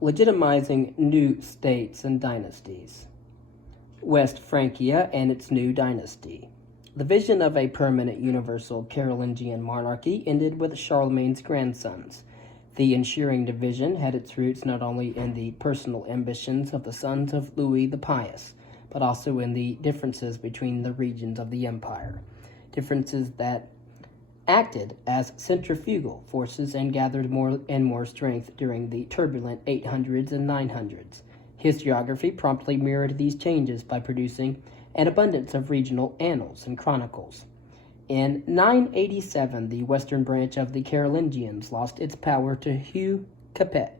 legitimizing new states and dynasties. West Francia and its new dynasty. The vision of a permanent universal Carolingian monarchy ended with Charlemagne's grandsons. The ensuing division had its roots not only in the personal ambitions of the sons of Louis the Pious, but also in the differences between the regions of the empire, differences that acted as centrifugal forces and gathered more and more strength during the turbulent 800s and 900s. Historiography promptly mirrored these changes by producing an abundance of regional annals and chronicles. In 987, the western branch of the Carolingians lost its power to Hugh Capet.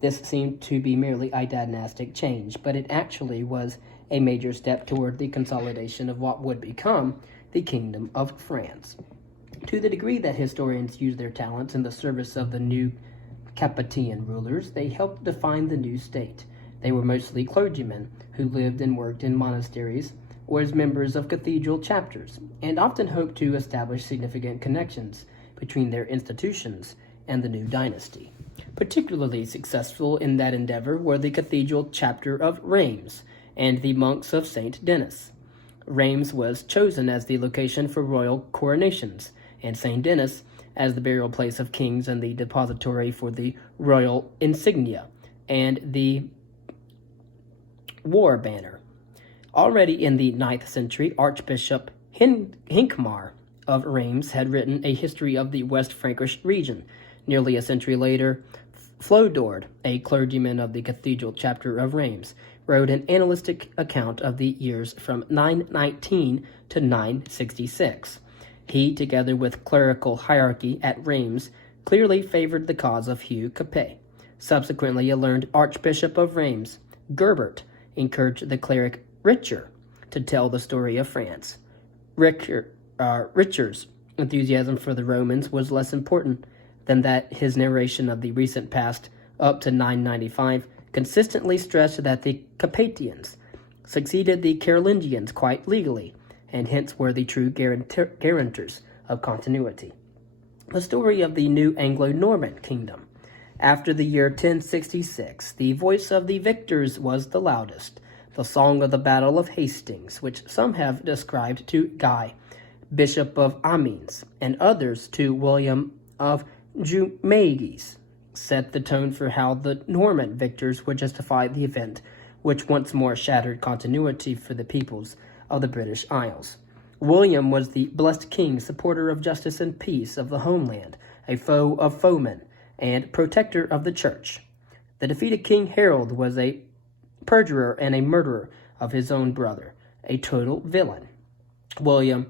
This seemed to be merely a dynastic change, but it actually was a major step toward the consolidation of what would become the Kingdom of France. To the degree that historians use their talents in the service of the new Capetian rulers, they helped define the new state. They were mostly clergymen who lived and worked in monasteries or as members of cathedral chapters, and often hoped to establish significant connections between their institutions and the new dynasty. Particularly successful in that endeavor were the cathedral chapter of Reims and the monks of St. Denis. Reims was chosen as the location for royal coronations, and St. Denis as the burial place of kings and the depository for the royal insignia and the war banner. Already in the 9th century, Archbishop Hincmar of Reims had written a history of the West Frankish region. Nearly a century later, Flodord, a clergyman of the cathedral chapter of Reims, wrote an annalistic account of the years from 919 to 966. He, together with clerical hierarchy at Reims, clearly favored the cause of Hugh Capet. Subsequently, a learned Archbishop of Reims, Gerbert, encouraged the cleric Richer to tell the story of France. Richer's enthusiasm for the Romans was less important than that his narration of the recent past up to 995 consistently stressed that the Capetians succeeded the Carolingians quite legally, and hence were the true guarantors of continuity. The story of the new Anglo-Norman kingdom. After the year 1066, the voice of the victors was the loudest. The song of the Battle of Hastings, which some have described to Guy, Bishop of Amiens, and others to William of Jumièges, set the tone for how the Norman victors would justify the event, which once more shattered continuity for the peoples of the British Isles. William was the blessed king, supporter of justice and peace of the homeland, a foe of foemen, and protector of the church. The defeated King Harold was a perjurer and a murderer of his own brother, a total villain. William's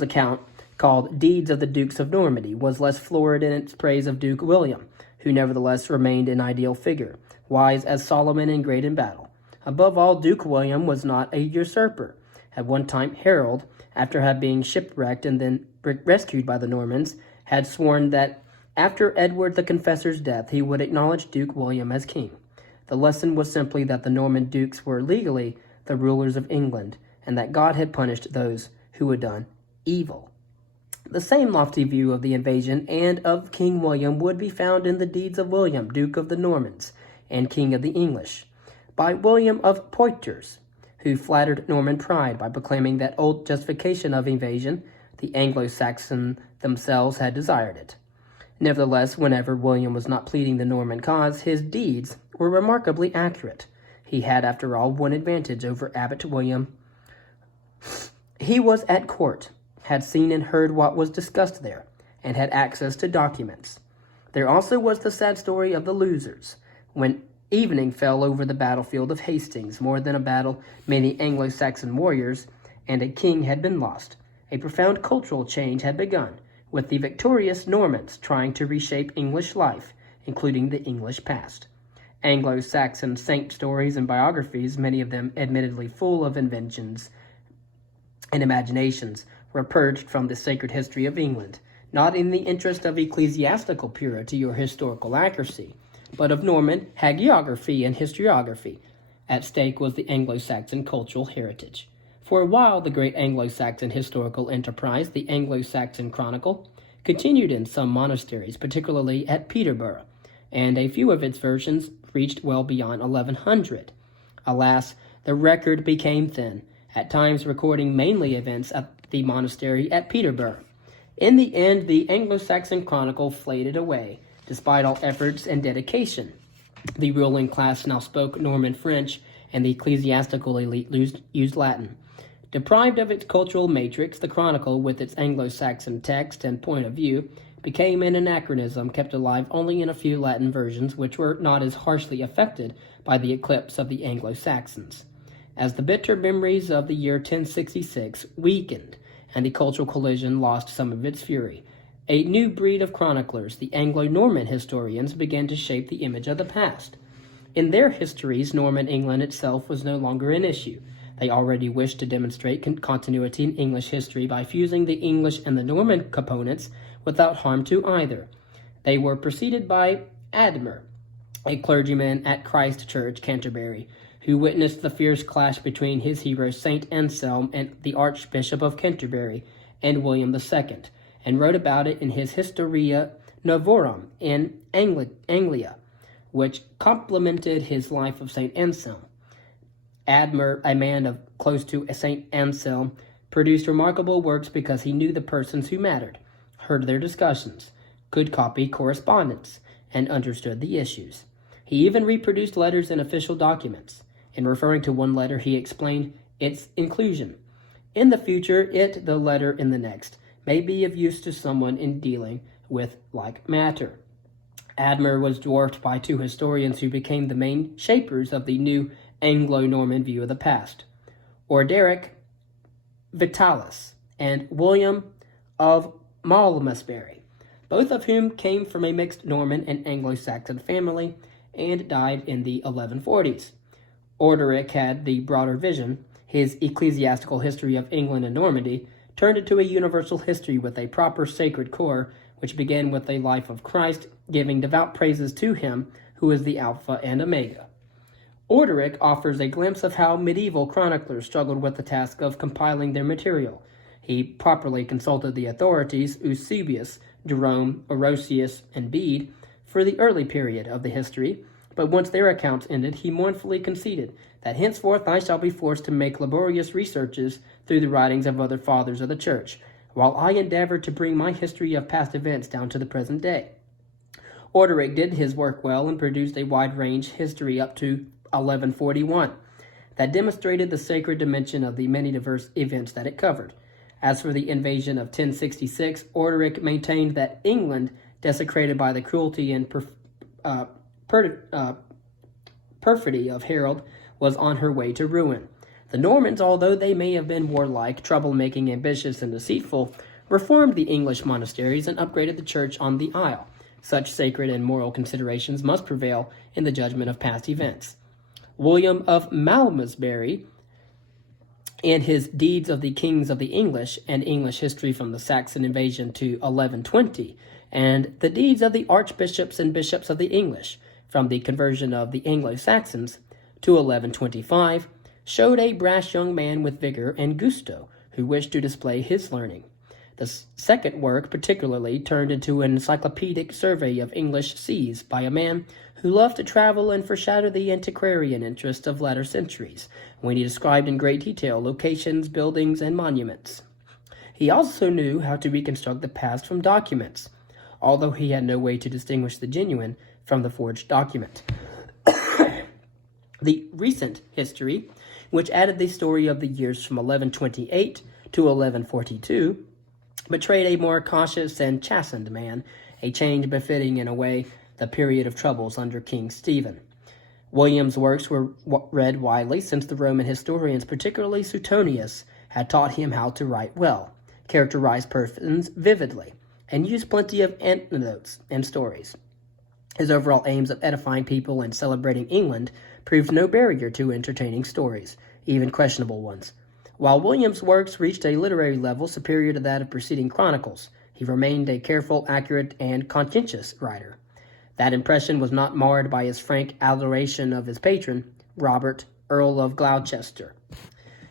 account, called Deeds of the Dukes of Normandy, was less florid in its praise of Duke William, who nevertheless remained an ideal figure, wise as Solomon and great in battle. Above all, Duke William was not a usurper. At one time, Harold, after having been shipwrecked and then rescued by the Normans, had sworn that after Edward the Confessor's death, he would acknowledge Duke William as king. The lesson was simply that the Norman dukes were legally the rulers of England, and that God had punished those who had done evil. The same lofty view of the invasion and of King William would be found in the Deeds of William, Duke of the Normans and King of the English, by William of Poitiers, who flattered Norman pride by proclaiming that old justification of invasion, the Anglo-Saxon themselves had desired it. Nevertheless, whenever William was not pleading the Norman cause, his deeds were remarkably accurate. He had, after all, one advantage over Abbot William. He was at court, had seen and heard what was discussed there, and had access to documents. There also was the sad story of the losers. When evening fell over the battlefield of Hastings, more than a battle, many Anglo-Saxon warriors and a king had been lost. A profound cultural change had begun, with the victorious Normans trying to reshape English life, including the English past. Anglo-Saxon saint stories and biographies, many of them admittedly full of inventions and imaginations, were purged from the sacred history of England, not in the interest of ecclesiastical purity or historical accuracy, but of Norman hagiography and historiography. At stake was the Anglo-Saxon cultural heritage. For a while, the great Anglo-Saxon historical enterprise, the Anglo-Saxon Chronicle, continued in some monasteries, particularly at Peterborough, and a few of its versions reached well beyond 1100. Alas, the record became thin, at times recording mainly events at the monastery at Peterborough. In the end, the Anglo-Saxon Chronicle faded away, despite all efforts and dedication. The ruling class now spoke Norman French, and the ecclesiastical elite used Latin. Deprived of its cultural matrix, the Chronicle, with its Anglo-Saxon text and point of view, became an anachronism kept alive only in a few Latin versions which were not as harshly affected by the eclipse of the Anglo-Saxons. As the bitter memories of the year 1066 weakened and the cultural collision lost some of its fury, a new breed of chroniclers, the Anglo-Norman historians, began to shape the image of the past. In their histories, Norman England itself was no longer an issue. They already wished to demonstrate continuity in English history by fusing the English and the Norman components without harm to either. They were preceded by Admer, a clergyman at Christ Church, Canterbury, who witnessed the fierce clash between his hero St. Anselm and the Archbishop of Canterbury and William II, and wrote about it in his Historia Novorum in Anglia, which complemented his life of St. Anselm. Admer, a man of close to St. Anselm, produced remarkable works because he knew the persons who mattered, heard their discussions, could copy correspondence, and understood the issues. He even reproduced letters and official documents. In referring to one letter, he explained its inclusion. In the future, the letter in the next, may be of use to someone in dealing with like matter. Admer was dwarfed by two historians who became the main shapers of the new Anglo-Norman view of the past, Orderic Vitalis and William of Malmesbury, both of whom came from a mixed Norman and Anglo-Saxon family and died in the 1140s. Orderic had the broader vision. His ecclesiastical history of England and Normandy turned into a universal history with a proper sacred core, which began with a life of Christ, giving devout praises to him who is the Alpha and Omega. Orderic offers a glimpse of how medieval chroniclers struggled with the task of compiling their material. He properly consulted the authorities, Eusebius, Jerome, Orosius, and Bede, for the early period of the history, but once their accounts ended, he mournfully conceded that henceforth I shall be forced to make laborious researches through the writings of other fathers of the Church, while I endeavor to bring my history of past events down to the present day. Orderic did his work well and produced a wide-range history up to 1141 that demonstrated the sacred dimension of the many diverse events that it covered. As for the invasion of 1066, Orderic maintained that England, desecrated by the cruelty and perfidy of Harold, was on her way to ruin. The Normans, although they may have been warlike, troublemaking, ambitious, and deceitful, reformed the English monasteries and upgraded the church on the Isle. Such sacred and moral considerations must prevail in the judgment of past events. William of Malmesbury, in his Deeds of the Kings of the English and English History from the Saxon Invasion to 1120, and the Deeds of the Archbishops and Bishops of the English from the Conversion of the Anglo-Saxons to 1125, showed a brash young man with vigor and gusto who wished to display his learning. The second work particularly turned into an encyclopedic survey of English seas by a man who loved to travel and foreshadow the antiquarian interest of latter centuries, when he described in great detail locations, buildings, and monuments. He also knew how to reconstruct the past from documents, although he had no way to distinguish the genuine from the forged document. The recent history, which added the story of the years from 1128 to 1142, betrayed a more cautious and chastened man, a change befitting in a way the period of troubles under King Stephen. William's works were read widely since the Roman historians, particularly Suetonius, had taught him how to write well, characterize persons vividly, and use plenty of anecdotes and stories. His overall aims of edifying people and celebrating England proved no barrier to entertaining stories, even questionable ones. While William's works reached a literary level superior to that of preceding chronicles, he remained a careful, accurate, and conscientious writer. That impression was not marred by his frank adoration of his patron, Robert, Earl of Gloucester.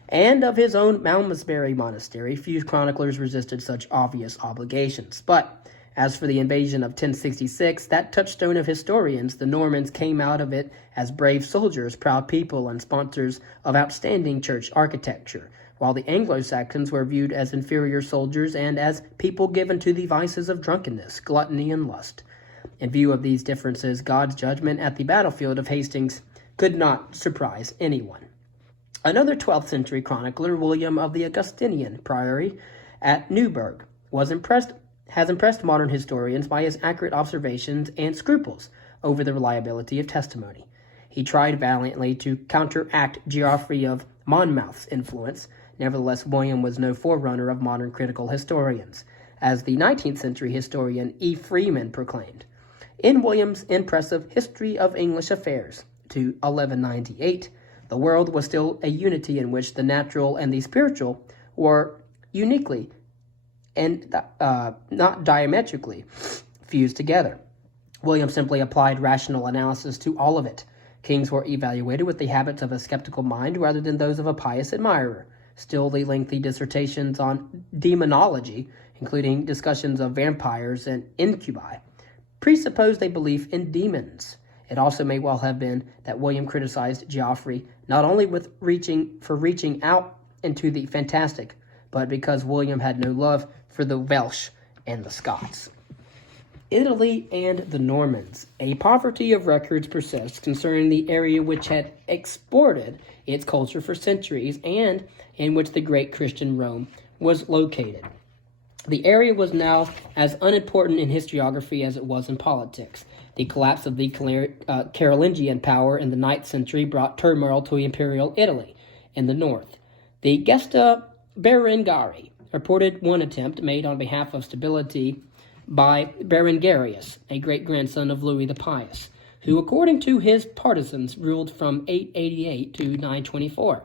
and of his own Malmesbury monastery, few chroniclers resisted such obvious obligations. But as for the invasion of 1066, that touchstone of historians, the Normans came out of it as brave soldiers, proud people, and sponsors of outstanding church architecture, while the Anglo-Saxons were viewed as inferior soldiers and as people given to the vices of drunkenness, gluttony, and lust. In view of these differences, God's judgment at the battlefield of Hastings could not surprise anyone. Another 12th century chronicler, William of the Augustinian Priory at Newburgh, has impressed modern historians by his accurate observations and scruples over the reliability of testimony. He tried valiantly to counteract Geoffrey of Monmouth's influence. Nevertheless, William was no forerunner of modern critical historians, as the 19th century historian E. Freeman proclaimed. In William's impressive History of English Affairs to 1198, the world was still a unity in which the natural and the spiritual were uniquely and not diametrically fused together. William simply applied rational analysis to all of it. Kings were evaluated with the habits of a skeptical mind rather than those of a pious admirer. Still, the lengthy dissertations on demonology, including discussions of vampires and incubi, presupposed a belief in demons. It also may well have been that William criticized Geoffrey not only for reaching out into the fantastic, but because William had no love for the Welsh and the Scots. Italy and the Normans. A poverty of records persists concerning the area which had exported its culture for centuries and in which the great Christian Rome was located. The area was now as unimportant in historiography as it was in politics. The collapse of the Carolingian power in the 9th century brought turmoil to imperial Italy in the north. The Gesta Berengari reported one attempt made on behalf of stability by Berengarius, a great-grandson of Louis the Pious, who, according to his partisans, ruled from 888 to 924.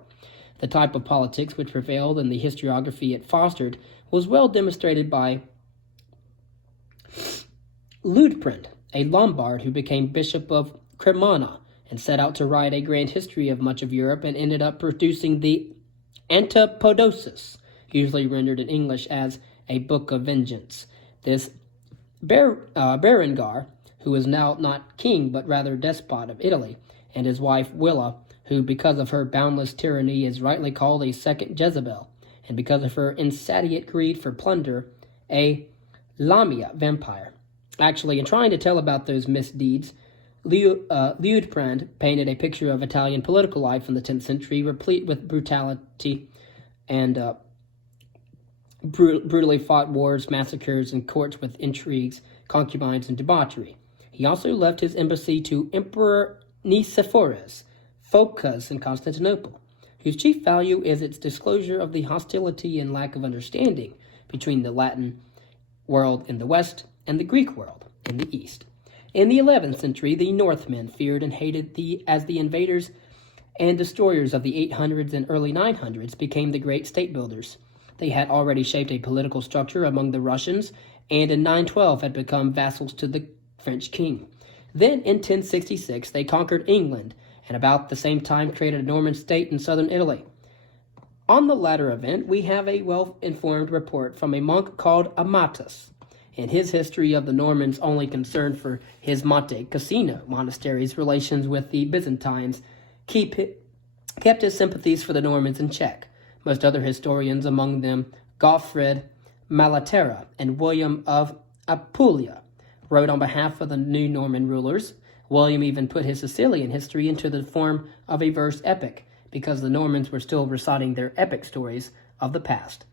The type of politics which prevailed in the historiography it fostered was well demonstrated by Liutprand, a Lombard who became Bishop of Cremona and set out to write a grand history of much of Europe and ended up producing the Antipodosis, usually rendered in English as a Book of Vengeance. This Berengar, who is now not king but rather despot of Italy, and his wife Willa, who because of her boundless tyranny is rightly called a second Jezebel, and because of her insatiate greed for plunder, a Lamia vampire. Actually, in trying to tell about those misdeeds, Liutprand painted a picture of Italian political life in the 10th century, replete with brutality and brutally fought wars, massacres, and courts with intrigues, concubines, and debauchery. He also left his embassy to Emperor Nicephorus Phocas in Constantinople, whose chief value is its disclosure of the hostility and lack of understanding between the Latin world in the west and the Greek world in the east. In the 11th century, the Northmen feared and hated as the invaders and destroyers of the 800s and early 900s became the great state builders. They had already shaped a political structure among the Russians, and in 912 had become vassals to the French king. Then, in 1066, they conquered England, and about the same time created a Norman state in southern Italy. On the latter event, we have a well-informed report from a monk called Amatus. In his history of the Normans, only concerned for his Monte Cassino monastery's relations with the Byzantines, kept his sympathies for the Normans in check. Most other historians, among them Gottfried Malaterra and William of Apulia, wrote on behalf of the new Norman rulers. William even put his Sicilian history into the form of a verse epic, because the Normans were still reciting their epic stories of the past.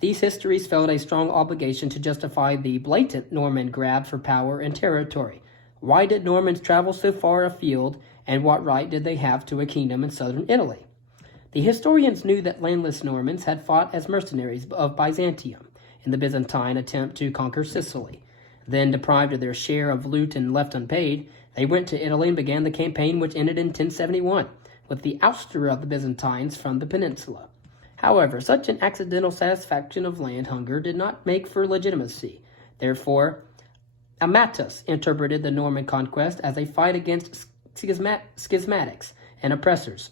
These histories felt a strong obligation to justify the blatant Norman grab for power and territory. Why did Normans travel so far afield, and what right did they have to a kingdom in southern Italy? The historians knew that landless Normans had fought as mercenaries of Byzantium in the Byzantine attempt to conquer Sicily. Then, deprived of their share of loot and left unpaid, they went to Italy and began the campaign which ended in 1071, with the ouster of the Byzantines from the peninsula. However, such an accidental satisfaction of land hunger did not make for legitimacy. Therefore, Amatus interpreted the Norman conquest as a fight against schismatics and oppressors.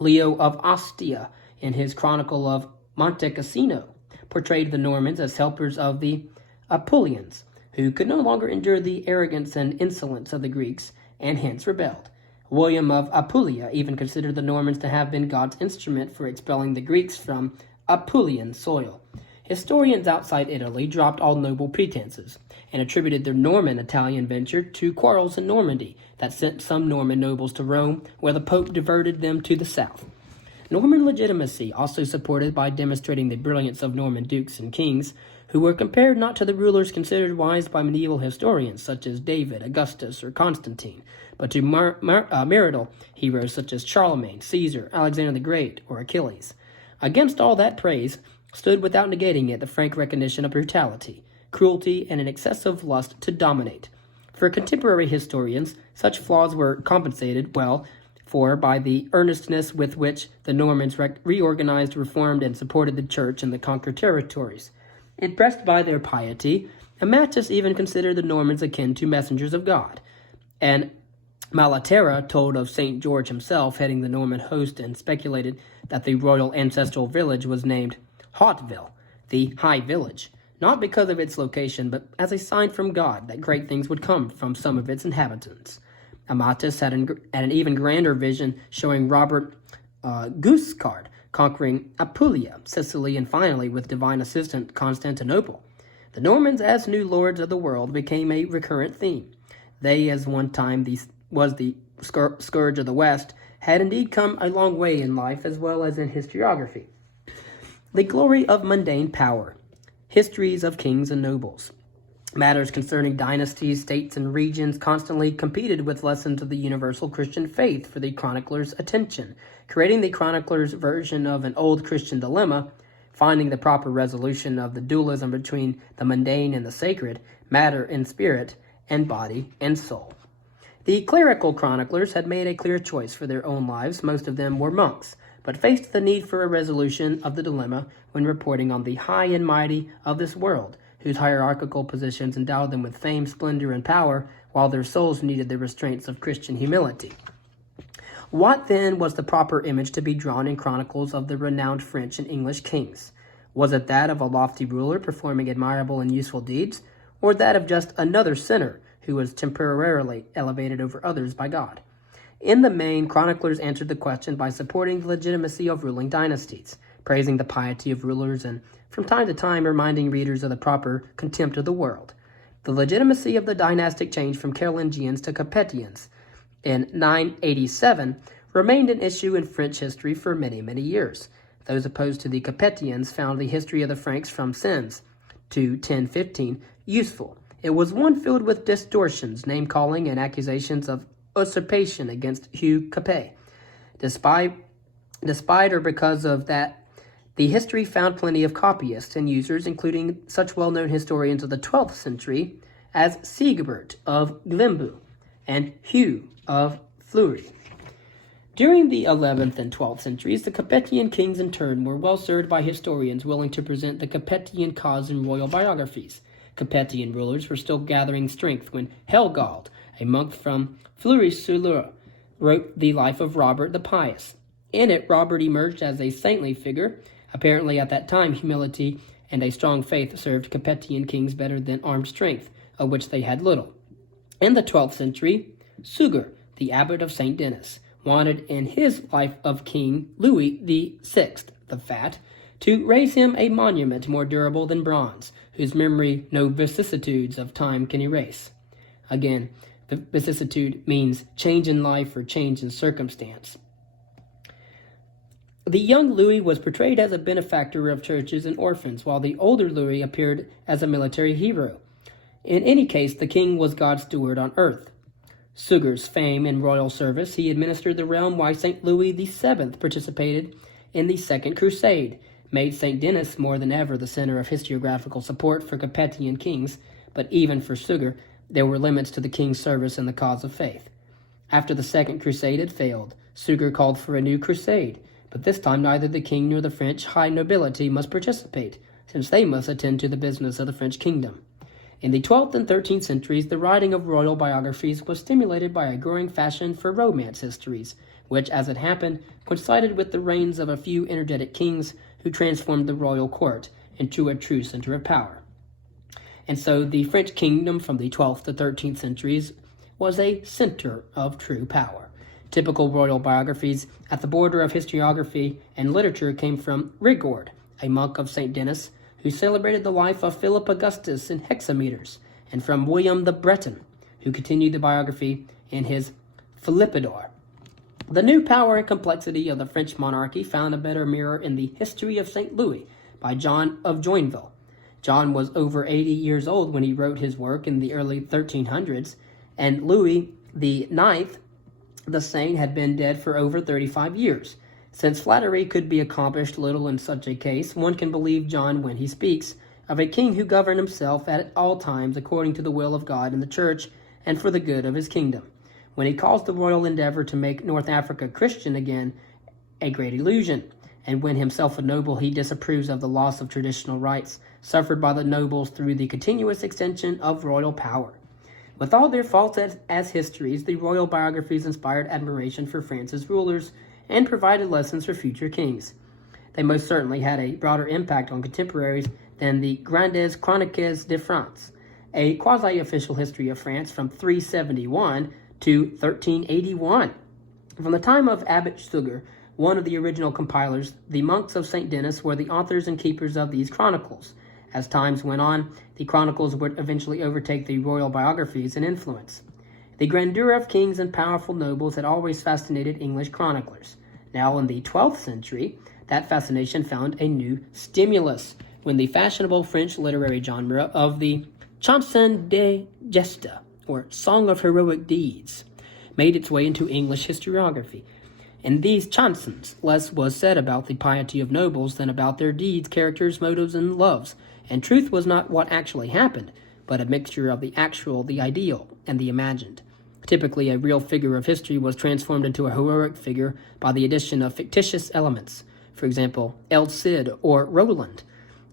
Leo of Ostia in his Chronicle of Monte Cassino, portrayed the Normans as helpers of the Apulians, who could no longer endure the arrogance and insolence of the Greeks, and hence rebelled. William of Apulia even considered the Normans to have been God's instrument for expelling the Greeks from Apulian soil. Historians outside Italy dropped all noble pretenses and attributed their Norman-Italian venture to quarrels in Normandy that sent some Norman nobles to Rome, where the Pope diverted them to the south. Norman legitimacy also supported by demonstrating the brilliance of Norman dukes and kings, who were compared not to the rulers considered wise by medieval historians such as David, Augustus, or Constantine, but to marital heroes such as Charlemagne, Caesar, Alexander the Great, or Achilles. Against all that praise stood, without negating it, the frank recognition of brutality, cruelty, and an excessive lust to dominate. For contemporary historians, such flaws were compensated well for by the earnestness with which the Normans reorganized, reformed, and supported the church in the conquered territories. Impressed by their piety, Amatus even considered the Normans akin to messengers of God, and Malaterra told of St. George himself heading the Norman host and speculated that the royal ancestral village was named Hauteville, the High Village, not because of its location, but as a sign from God that great things would come from some of its inhabitants. Amatus had an even grander vision, showing Robert Guiscard conquering Apulia, Sicily, and finally, with divine assistance, Constantinople. The Normans, as new lords of the world, became a recurrent theme. They, as one time was the scourge of the West, had indeed come a long way in life as well as in historiography. The glory of mundane power, histories of kings and nobles. Matters concerning dynasties, states, and regions constantly competed with lessons of the universal Christian faith for the chronicler's attention, creating the chronicler's version of an old Christian dilemma, finding the proper resolution of the dualism between the mundane and the sacred, matter and spirit, and body and soul. The clerical chroniclers had made a clear choice for their own lives. Most of them were monks, but faced the need for a resolution of the dilemma when reporting on the high and mighty of this world, whose hierarchical positions endowed them with fame, splendor, and power, while their souls needed the restraints of Christian humility. What, then, was the proper image to be drawn in chronicles of the renowned French and English kings? Was it that of a lofty ruler performing admirable and useful deeds, or that of just another sinner who was temporarily elevated over others by God? In the main, chroniclers answered the question by supporting the legitimacy of ruling dynasties, praising the piety of rulers, and from time to time reminding readers of the proper contempt of the world. The legitimacy of the dynastic change from Carolingians to Capetians in 987 remained an issue in French history for many, many years. Those opposed to the Capetians found the history of the Franks from Sens to 1015 useful. It was one filled with distortions, name-calling, and accusations of usurpation against Hugh Capet. Despite or because of that, the history found plenty of copyists and users, including such well-known historians of the 12th century as Sigebert of Glimbu and Hugh of Fleury. During the 11th and 12th centuries, the Capetian kings in turn were well served by historians willing to present the Capetian cause in royal biographies. Capetian rulers were still gathering strength when Helgald, a monk from Fleury-sur-Loire, wrote the life of Robert the Pious. In it, Robert emerged as a saintly figure. Apparently, at that time, humility and a strong faith served Capetian kings better than armed strength, of which they had little. In the 12th century, Suger, the abbot of St. Denis, wanted in his life of King Louis VI, the Fat, to raise him a monument more durable than bronze, whose memory no vicissitudes of time can erase. Again, the vicissitude means change in life or change in circumstance. The young Louis was portrayed as a benefactor of churches and orphans, while the older Louis appeared as a military hero. In any case, the king was God's steward on earth. Suger's fame in royal service, he administered the realm while St. Louis VII participated in the Second Crusade, made St. Denis more than ever the center of historiographical support for Capetian kings, but even for Suger, there were limits to the king's service in the cause of faith. After the Second Crusade had failed, Suger called for a new crusade, but this time neither the king nor the French high nobility must participate, since they must attend to the business of the French kingdom. In the 12th and 13th centuries, the writing of royal biographies was stimulated by a growing fashion for romance histories, which, as it happened, coincided with the reigns of a few energetic kings who transformed the royal court into a true center of power. And so the French kingdom from the 12th to 13th centuries was a center of true power. Typical royal biographies at the border of historiography and literature came from Rigord, a monk of St. Denis, who celebrated the life of Philip Augustus in hexameters, and from William the Breton, who continued the biography in his Philippidor. The new power and complexity of the French monarchy found a better mirror in the History of St. Louis by John of Joinville. John was over 80 years old when he wrote his work in the early 1300s, and Louis the Ninth, the saint, had been dead for over 35 years. Since flattery could be accomplished little in such a case, one can believe John when he speaks of a king who governed himself at all times according to the will of God and the church and for the good of his kingdom. When he calls the royal endeavor to make North Africa Christian again a great illusion, and when himself a noble, he disapproves of the loss of traditional rights suffered by the nobles through the continuous extension of royal power. With all their faults as histories, the royal biographies inspired admiration for France's rulers and provided lessons for future kings. They most certainly had a broader impact on contemporaries than the Grandes Chroniques de France, a quasi-official history of France from 371 to 1381. From the time of Abbot Suger, one of the original compilers, the monks of St. Denis were the authors and keepers of these chronicles. As times went on, the chronicles would eventually overtake the royal biographies in influence. The grandeur of kings and powerful nobles had always fascinated English chroniclers. Now, in the 12th century, that fascination found a new stimulus when the fashionable French literary genre of the chanson de geste, or song of heroic deeds, made its way into English historiography. In these chansons, less was said about the piety of nobles than about their deeds, characters, motives, and loves, and truth was not what actually happened, but a mixture of the actual, the ideal, and the imagined. Typically, a real figure of history was transformed into a heroic figure by the addition of fictitious elements. For example, El Cid or Roland.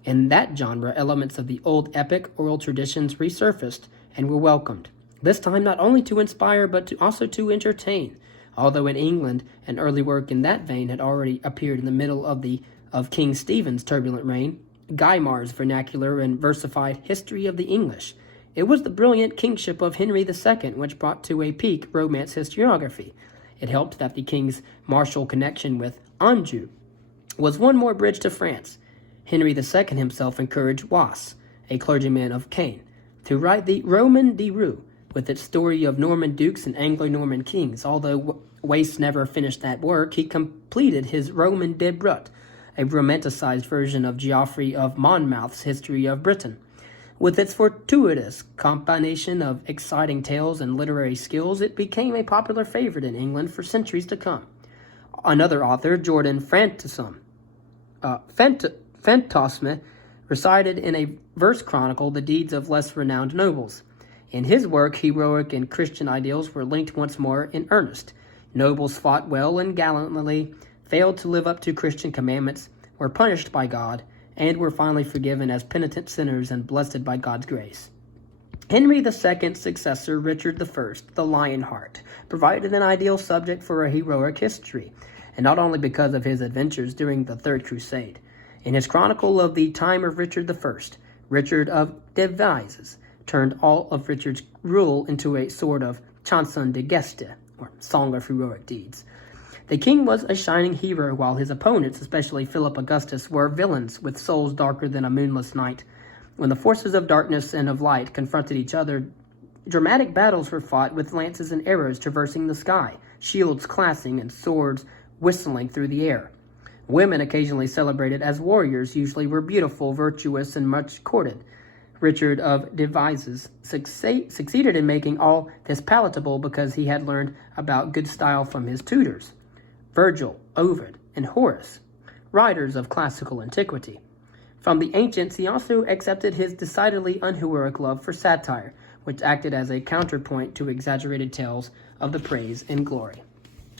In that genre, elements of the old epic oral traditions resurfaced and were welcomed, this time not only to inspire but also to entertain. Although in England, an early work in that vein had already appeared in the middle of King Stephen's turbulent reign, Guymar's vernacular and versified History of the English. It was the brilliant kingship of Henry II which brought to a peak Romance historiography. It helped that the king's martial connection with Anjou was one more bridge to France. Henry II himself encouraged Was, a clergyman of Caen, to write the Roman de Rou, with its story of Norman dukes and Anglo-Norman kings. Although Wace never finished that work, he completed his Roman de Brut, a romanticized version of Geoffrey of Monmouth's History of Britain. With its fortuitous combination of exciting tales and literary skills, it became a popular favorite in England for centuries to come. Another author, Jordan Fantasme, recited in a verse chronicle the deeds of less renowned nobles. In his work, heroic and Christian ideals were linked once more in earnest. Nobles fought well and gallantly, failed to live up to Christian commandments, were punished by God, and were finally forgiven as penitent sinners and blessed by God's grace. Henry II's successor, Richard I, the Lionheart, provided an ideal subject for a heroic history, and not only because of his adventures during the Third Crusade. In his chronicle of the time of Richard I, Richard of Devizes turned all of Richard's rule into a sort of chanson de geste, or song of heroic deeds. The king was a shining hero, while his opponents, especially Philip Augustus, were villains with souls darker than a moonless night. When the forces of darkness and of light confronted each other, dramatic battles were fought with lances and arrows traversing the sky, shields clashing and swords whistling through the air. Women, occasionally celebrated as warriors, usually were beautiful, virtuous, and much courted. Richard of Devizes succeeded in making all this palatable because he had learned about good style from his tutors, Virgil, Ovid, and Horace, writers of classical antiquity. From the ancients, he also accepted his decidedly unheroic love for satire, which acted as a counterpoint to exaggerated tales of the praise and glory.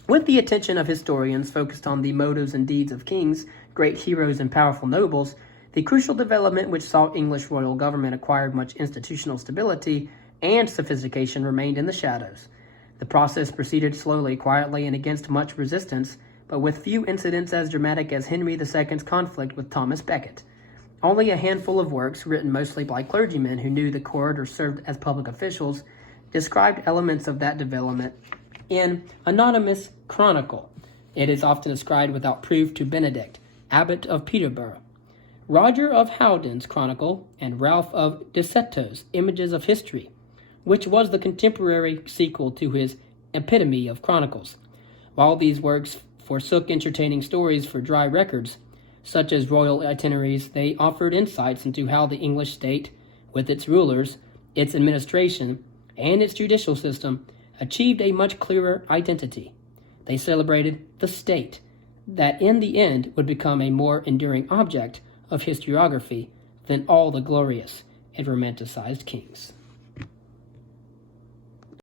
With the attention of historians focused on the motives and deeds of kings, great heroes, and powerful nobles, the crucial development which saw English royal government acquire much institutional stability and sophistication remained in the shadows. The process proceeded slowly, quietly, and against much resistance, but with few incidents as dramatic as Henry II's conflict with Thomas Becket. Only a handful of works, written mostly by clergymen who knew the court or served as public officials, described elements of that development in Anonymous Chronicle. It is often ascribed without proof to Benedict, abbot of Peterborough. Roger of Howden's Chronicle and Ralph of Deceto's Images of History, which was the contemporary sequel to his Epitome of Chronicles. While these works forsook entertaining stories for dry records, such as royal itineraries, they offered insights into how the English state, with its rulers, its administration, and its judicial system, achieved a much clearer identity. They celebrated the state, that in the end would become a more enduring object of historiography than all the glorious and romanticized kings.